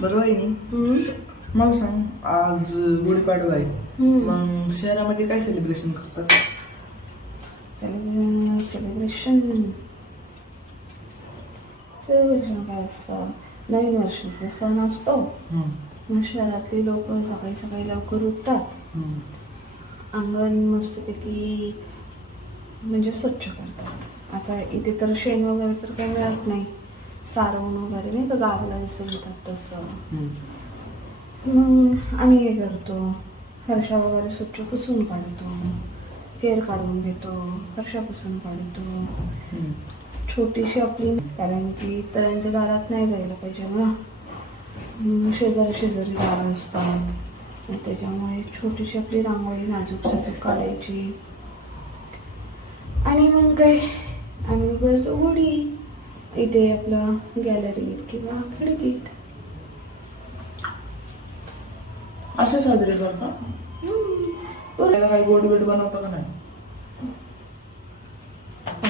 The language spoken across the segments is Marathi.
बरं वहिनी हम्म. मला सांग आज गुढीपाडवा आहे. मग शहरामध्ये काय सेलिब्रेशन करतात? सेलिब्रेशन सेलिब्रेशन सेलिब्रेशन काय असतं? नवीन वर्षाचा सण असतो. मग शहरातली लोक सकाळी सकाळी लवकर उठतात. अंगण मस्तपैकी म्हणजे स्वच्छ करतात. आता इथे तर शेण वगैरे तर काही मिळत नाही. सारवण वगैरे नाही का गावाला जसं घेतात तसं. मग आम्ही हे करतो. फरशा वगैरे स्वच्छ पुसून काढतो. केर काढून घेतो. फरशा पुसून काढतो. छोटीशी आपली कारण की इतरांच्या दारात नाही जायला पाहिजे ना. शेजारी शेजारी दारं असतात. त्याच्यामुळे छोटीशी आपली रांगोळी नाजूक साजूक काढायची. आणि मग काय? आम्ही करतो गुढी इथे आपलं गॅलरीत किंवा खिडकीत. असे साजरे करतात बरं. त्याला काही गोड बीड बनवतं का नाही?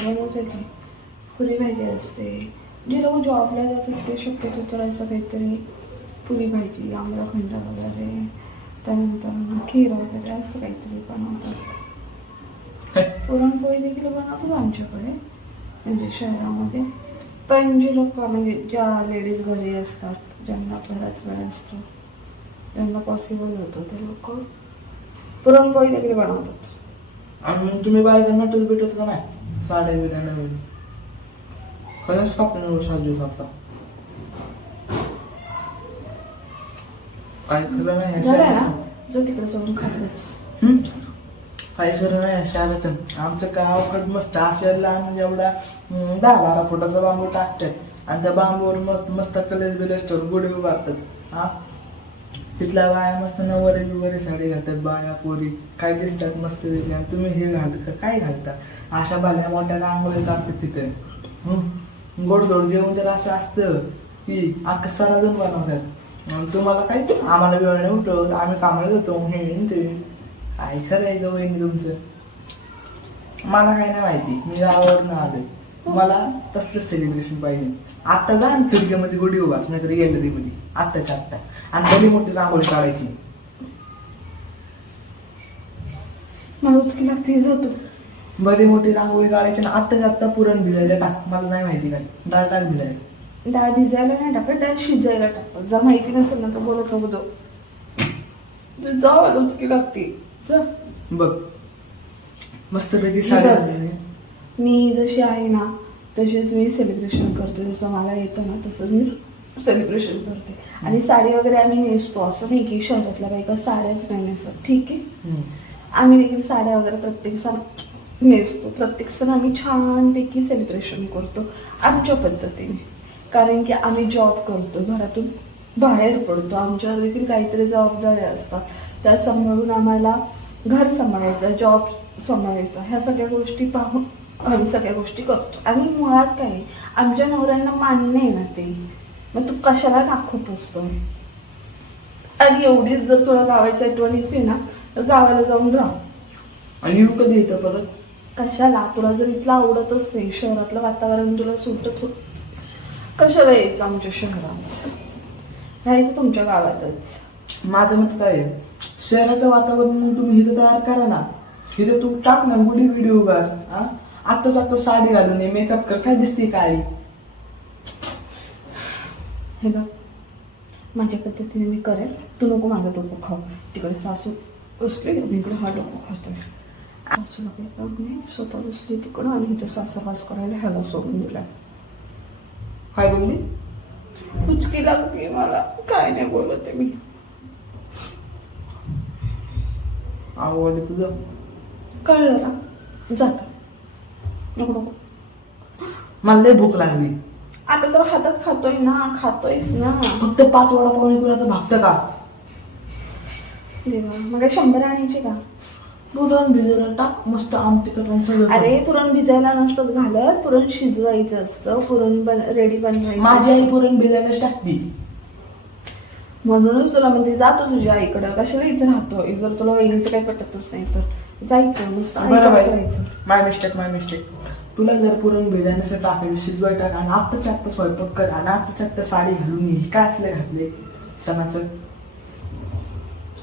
बनवते ते पुरी भाजी असते. जे लोक जॉबला जातात ते शक्यतो तर असं काहीतरी पुरी भाजी आम्रखंड वगैरे. त्यानंतर खीर वगैरे असं काहीतरी बनवतात. पुरणपोळी देखील बनवतात आमच्याकडे. म्हणजे शहरामध्ये. पण जे लोक म्हणजे ज्या लेडीज घरी असतात ज्यांना बराच वेळ असतो ज्यांना पॉसिबल होतो ते लोक पुरणपोळी देखील बनवतात. आणि तुम्ही बायकांना टच भेटत का नाही? साड्या बिड्या नवीन? खरंच कापण्यावर साजरे करतात काय खरं नाही. जो तिकडे जाऊन खातोच? काही खरं नाही शहराचं आमचं गावाकडं मस्त अशा लहान म्हणजे एवढा दहा बारा फुटाचा बांबू टाकतात. आणि त्या बांबूवर मस्त मस्त कलेज बिलेज ठेवून गुढी उभारतात. हा? तिथल्या बाया मस्त नवरे बिवारी साडी घालतात बाया पोरी. काय दिसतात मस्त वेगळे आणि तुम्ही हे घालता का काय घालता? अशा भाल्या मोठ्या रांगोळी काढतात तिथे. हम्म. गोडधोड जेवण जर असं असतं की अख्खा सरा जण बनवतात तुम्हाला काय आम्हाला वेळ नाही उठवत. आम्ही कामाला जातो हे ते. काय खरं आहे वहिनी तुमचं. मला काय नाही माहिती मी गावावरून आलोय. मला तसलं सेलिब्रेशन पाहिजे. आत्ता जा आणि खिडकीमध्ये गुढी उभा नाहीतर गॅलरीमध्ये आत्ताच्या आत्ता. आणि भली मोठी रांगोळी काढायची. मला उचकी लागते जातो भली मोठी रांगोळी काढायची आणि आत्ताच्या आत्ता पुरण भिजायला टाक. मला नाही माहिती काय. डाळ टाक भिजायला. डाळ भिजायला नाही टाकत डाळ शिजायला टाकतात जर माहिती नसेल ना तर बोलत नको तो तू जा मला उचकी लागते. बघ. मस्तपैकी साडी. मी जशी आहे ना तशीच मी सेलिब्रेशन करते. जसं मला येतं ना तसं मी सेलिब्रेशन करते. आणि साडी वगैरे आम्ही नेसतो. असं नाही की शहरातल्या बायका साड्याच नाही नेसत. ठीक आहे? हम्म. आम्ही देखील साड्या वगैरे प्रत्येक सण नेसतो. प्रत्येक सण आम्ही छानपैकी सेलिब्रेशन करतो. आमच्या पद्धतीने. कारण की आम्ही जॉब करतो. घरातून बाहेर पडतो. आमच्यावर देखील काहीतरी जबाबदाऱ्या असतात. त्या सांभाळून आम्हाला घर सांभाळायचं जॉब सांभाळायचा ह्या सगळ्या गोष्टी पाहून आम्ही सगळ्या गोष्टी करतो. आणि मुळात काय आमच्या नवऱ्यांना मान्य आहे ना ते. मग तू कशाला नाखूप असतो आणि एवढीच जर तुला गावाची आठवण येते ना तर गावाला जाऊन राहा. आणि येऊ कधी येतं परत? कशाला? तुला जर इथलं आवडतच नाही शहरातलं वातावरण तुला सुटत होत कशाला यायचं आमच्या शहरात? राहायचं तुमच्या गावातच. माझं मत काय आहे? शहराचं वातावरण मग तुम्ही इथं तयार करा ना. इथं तू टाक ना गुढी व्हिडिओ उभार हा? आत्ताच आत्ता साडी घालून ये मेकअप कर. काय दिसते काय? हे बघ माझ्या पद्धतीने मी करेन तू नको माझं डोकं खाऊ. तिकडे सासू बसली मी इकडे हा डोकं काही काम नाही स्वतः बसली तिकडं आणि इथं सासरवास करायला ह्याला सोडून दिला काय बोलली? उचकी लागते मला. काय नाही बोलत आहे मी. आवडलं तुझं? कळलं ना. जात नको नको. मला लय भूक लागली. आता तर हातात खातोय ना खातोयस ना. फक्त पाच वडा पाणी कुणाचं भागतं का? देवा मग काय शंभर आणायची का? पुरण भिजवलं टाक मस्त आमटी करून सगळं अरे पुरण भिजायला नसतं घालत. पुरण शिजवायचं असतं. पुरण बन रेडी बनवायचं माझी आई. पुरण भिजायलाच टाकती. म्हणूनच तुला म्हणते जातो तुझ्या आईकडं कशाला इथे राहतो? जर तुला वहिनीचं काही पटतच नाही तर. जायचं मस्त राहायचं माय मिस्टेक माय मिस्टेक तुला जर पुरण नसेल टाकायचं शिजवाय टाक आणि आत्ताच्या आत्ता स्वयंपाक कर आणि आत्ताच्या आत्ता साडी घालून ये. काय असले घातले सणाचं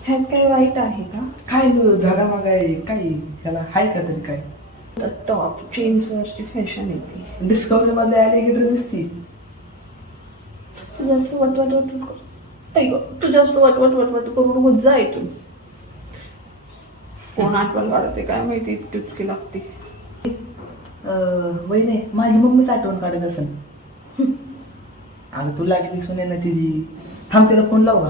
ह्यात काही वाईट आहे का? काय झाडा माग आहे काय त्याला हाय का तरी काय? टॉप जीन्सवरची फॅशन येते डिस्कवरी मध्ये ॲलिगेटर दिसती तू जास्त वटवट वटवट कर. ऐक तू जास्त वटवट वटवट करून नको जा इथून. कोण आठवण काढते काय माहिती इतकी उचकी लागते. वहिने माझी मम्मीच आठवण काढत असेल अगं तू लागली सुने ना तिची. थांब तिला फोन लाव का?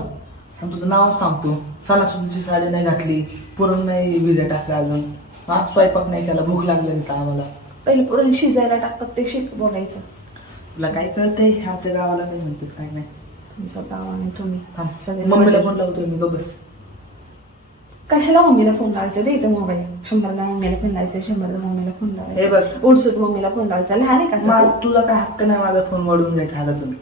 थांब तुझं नावच सांगतो. सणासुदीची साडी नाही घातली पुरण नाही विजा टाकला अजून. हा स्वयंपाक नाही केला भूक लागली तर आम्हाला. पहिले पुरण शिजायला टाकतात ते शिक बोलायचं. तुला काय कळतंय? ह्याच्या गावाला काय म्हणतात काय नाही. तुमचं गाव आणि तुम्ही. मम्मीला. फोन लावतोय मी ग बस. कशाला मम्मीला फोन लावायचा? दे इथं मोबाईल शंभरदा मम्मीला फोन लावायचा शंभरदा मम्मीला फोन लावायचा. उडसूट मम्मीला फोन लावायचा. लहान आहे का मला आता तू? तुझा काय हक्क नाही माझा फोन वाढवून घ्यायचा आता तुम्ही.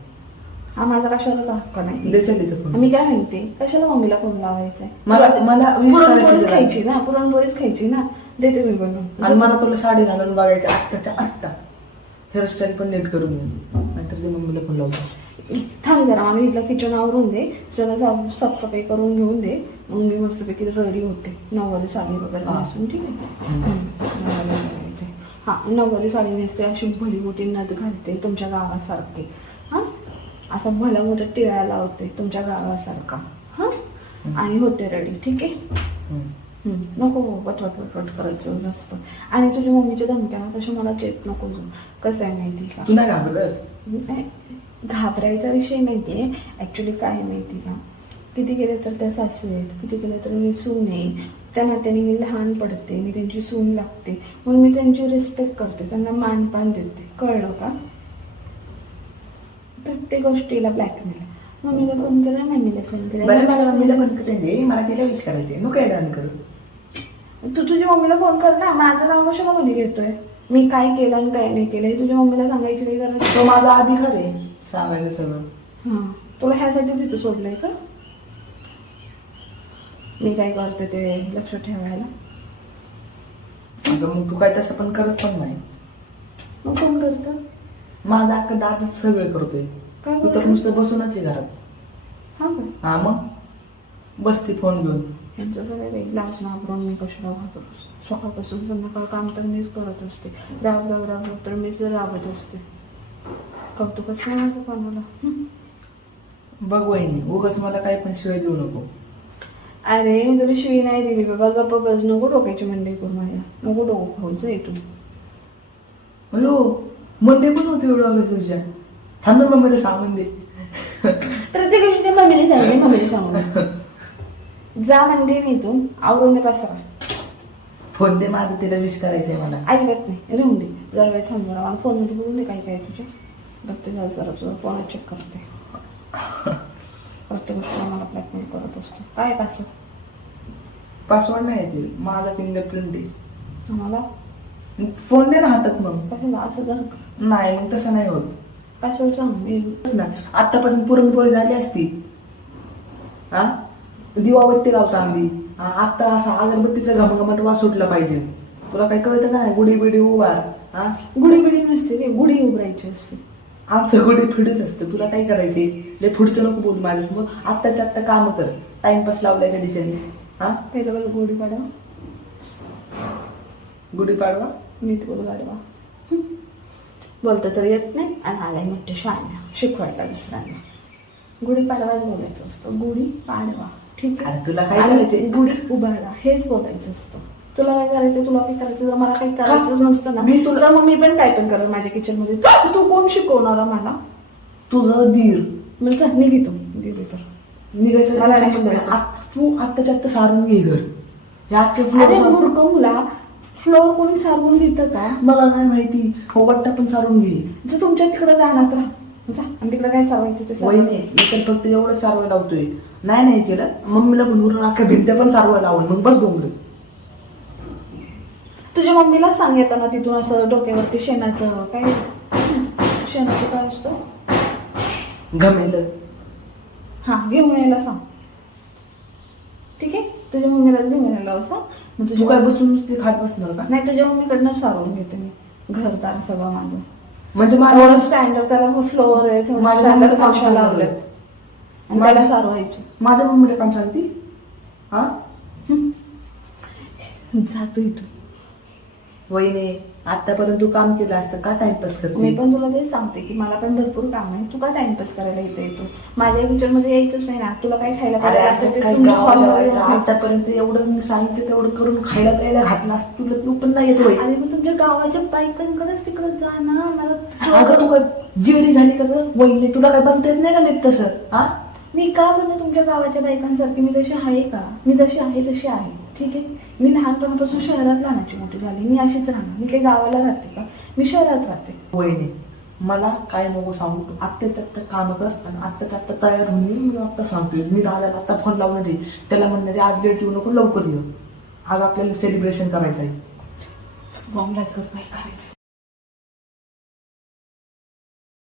हा माझा कशावरचा हक्क नाही. मी काय म्हणते? कशाला मम्मीला फोन लावायचा? मला मला पुरणपोळीच. खायची ना पुरणपोळीच खायची ना. देते मी आणि बनवून मला तुला साडी घालून बघायची आत्ताच्या आत्ता. हेअरस्टाईल पण नीट करून नाहीतर ते मम्मीला फोन लावतो थांब जरा मला इथलं किचन आवरून दे. साफ- साफसफाई करून घेऊन दे. मग मी मस्तपैकी रेडी होते. नऊवारी साडी वगैरे हा. नेसून ठीक आहे. हा नऊवारी साडी नेसते अशी भली मोठी नथ घालते तुमच्या गावासारखी. हा? असा भला मोठा टिळा लावते तुमच्या गावासारखा. हा? आणि होते रेडी ठीक आहे? नको वटवट वटवट करायचं जास्त. आणि तुझ्या मम्मीच्या धमक्या ना तशा मला चेत नको जाऊ. कसं आहे माहिती का? नाही, घाबरायचा विषय नाहीये. ऍक्च्युली काय आहे माहिती का? किती केलं तर त्या सासू आहेत किती केलं तर मी सून आहे. त्या नात्याने मी लहान पडते मी त्यांची सून लागते. म्हणून मी त्यांची रिस्पेक्ट करते त्यांना मानपान देते. कळलं का? प्रत्येक गोष्टीला ब्लॅकमेल मम्मीला फोन करा मम्मीला फोन बरं मला करा मम्मीला पण दे. मला तिला विश करायचे नको काय डान करू. तू तुझ्या मम्मीला फोन कर ना. माझं नाव कशाला मध्ये घेतोय? मी काय केलं आणि काय नाही केलं हे तुझ्या मम्मीला सांगायची काही गरज तो माझा अधिकार आहे. सांगायचं सगळं. हां. तुला ह्यासाठीच इथं सोडलंय का? मी काय करते ते लक्ष ठेवायला. अगं मग तू काय तसं पण करत पण नाही. मग कोण करतं? माझा अख्खा दादच सगळं करतोय. काय तू तर करतो? नुसतं बसूनच आहे घरात. हा का? हा मग? बसती फोन घेऊन. यांचं सगळं वेग लाज नाबरून मी कशाला सकाळपासून संध्याकाळ काम तर मीच करत असते. राब राब राब राब तर मीच राबत असते. कौतुकच नाही माझं कोणाला. बघ वहिनी उगाच मला काही पण शिवाय देऊ नको. अरे मी तुला शिवी नाही दिली बाबा. गप्प बस. नको डोक्याची मंडई करू माझ्या. नको डोकं खाऊचं इथून. हॅलो मंडे पण होते एवढं आलं तुझ्या. थांब ना मम्मीला सांगून दे. प्रत्येक गोष्टी ते मम्मीने सांगितले मम्मीने सांगून जा म्हणते नाही तू आवरून दे पसरा. फोन दे माझं तिला विश करायचंय मला. अजिबात नाही. राहून दे. जरा वेळ थांब जरा. मला फोनमध्ये बघून दे काय काय आहे तुझे बघते जरा जरा तुझा फोन चेक करते. प्रत्येक गोष्टीला मला ब्लॅकमेल करत असतो. काय पासवर्ड पासवर्ड नाही आहे ते. माझा फिंगरप्रिंट आहे. मला फोन दे ना हातात मग. असं जर नाही मग तसं नाही होत. पासवर्ड सांग. मी ना आतापर्यंत पुरणपोळी झाली असती. हा? दिवाबत्ती लाव चांगली. हा, आता असा अगरबत्तीचा घमघमाट वास सुटला पाहिजे. तुला काही कळतं का नाही? गुढी बिडी उभार. हा? गुढी बिडी नसते रे. गुढी उभरायची असते. आमचं गुढी फिडच असतं. तुला काय करायचे लय पुढचं नको बोल माझ्यासमोर. आत्ताच्या आत्ता काम कर. टाइमपास लावलाय त्या दिशेने. हा? पहिलं मला गुढी पाडवा. गुढी पाडवा? नीट बोल गाडवा. बोलता तर येत नाही. आणि आलाय मोठे शाळा शिकवायला दुसऱ्यांना. गुढी पाडवाच बोलायचं असतं. गुढी पाडवा. ठीक आहे? तुला काय आणि करायचंय? गुढी उभारा. हेच बोलायचं असतं. तुला काय करायचं तुला काय करायचं जर मला काही करायचंच नसतं ना मी तुला- तर मग मी पण काय पण करेल माझ्या किचनमध्ये तू कोण शिकवणार मला? तुझं धीर. मग जा निघी तू निघी तर निघायचं मला नाही तू आत्ताच्या आत्ता सारून घे घर. हे अख्खे अरे फ्लोर मूर्ख मुला. फ्लोर कोणी सारवून देतं का? मला नाही माहिती. हो वाटतं पण सारून घे. जर तुमच्या तिकडे राहणार राहा. जा आणि तिकडे काय सारवायचं ते वहिनी सारवायचं. मी तर फक्त एवढं सारवाय लावतोय. नाही नाही केलं. मम्मीला पण वरून अख्ख्या भिंत्या पण सारवाय लावून मग बस बोंबल तुझ्या मम्मीला सांग येताना तिथून असं डोक्यावरती शेणाचं काय शेणाचं काय असतं? घमेलं. हा घेऊन यायला सांग. ठीक आहे? तुझ्या मम्मीलाच घेऊन यायला असं मग तू तुझ्या काय बसून नुसती खात बसणार का? नाही तुझ्या मम्मीकडनं सारवून घेते मी. घरदार सगळं माझं. म्हणजे माझ्या स्टँडर्ड त्याला फ्लोअर आहे माझ्या आणि माझं- त्याला सारवायचं. माझ्या मम्मीला काम सांगती? हा? जातो इथून. वहिने आतापर्यंत तू काम केलं असतं का टाइमपास मी करते? पण तुला तेच सांगते की मला पण भरपूर काम आहे. तू का टाइमपास करायला इथे येतो? माझ्या किचनमध्ये यायचंच नाही ना. तुला काय खायला अरे आता काय गावाच्या खायचं. आतापर्यंत एवढं मी सांगितलं तेवढं करून खायला प्यायला घातलं असतं. तुला तू पण नाही येत होय. अरे मग तुमच्या गावाच्या बायकांकडेच तिकडे जा ना. मला अगं तू काय जेडी झाली का ग? वहिनी तुला काय बनता येत नाही का नीट तसं? हा मी का बनले तुमच्या गावाच्या बायकांसारखी? मी तशी आहे का? मी जशी आहे तशी आहे. ठीक आहे. मी लहानपणापासून शहरात लहानाची मोठी झाली. मी अशीच राहणार. मी काही गावाला राहते का? मी शहरात राहते. वहिनी मला काय नको सांगू तू. आत्ताच्या आत्ता काम कर आणि आत्ताच्या आत्ता तयार होऊन ये. मी आत्ता सांगतोय मी दादाला आता फोन लावणार आहे त्याला म्हणणार आहे आज लेट येऊ नको लवकर येऊ आज आपल्याला सेलिब्रेशन करायचं आहे बॉम्बलाच काय करायचं.